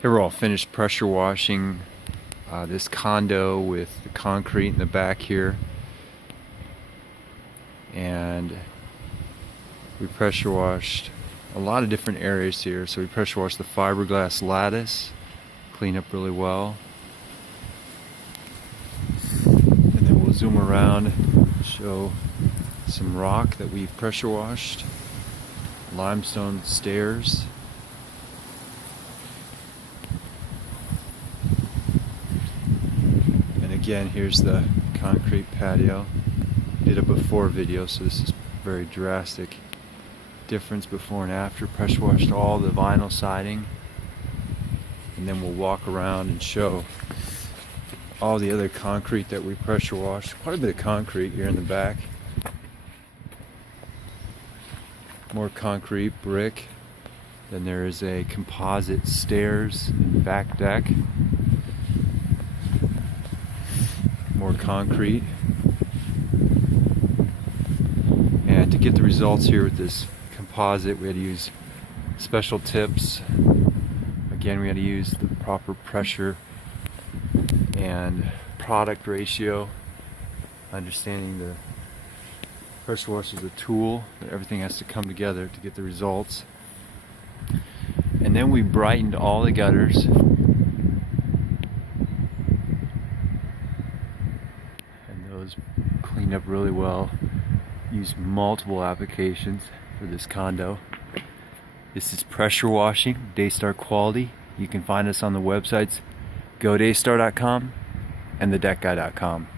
Here we're all finished pressure washing this condo with the concrete in the back here, and we pressure washed a lot of different areas here. So we pressure washed the fiberglass lattice, clean up really well, and then we'll zoom around, show some rock that we've pressure washed, limestone stairs. Again, here's the concrete patio. Did a before video, so this is very drastic difference before and after. Pressure washed all the vinyl siding, and then we'll walk around and show all the other concrete that we pressure washed. Quite a bit of concrete here in the back. More concrete, brick. Then there is a composite stairs and back deck. More concrete. And to get the results here with this composite, we had to use special tips. Again, we had to use the proper pressure and product ratio, understanding the pressure wash is a tool, but everything has to come together to get the results. And then we brightened all the gutters. Those cleaned up really well. Used multiple applications for this condo. This is pressure washing, Daystar quality. You can find us on the websites godaystar.com and thedeckguy.com.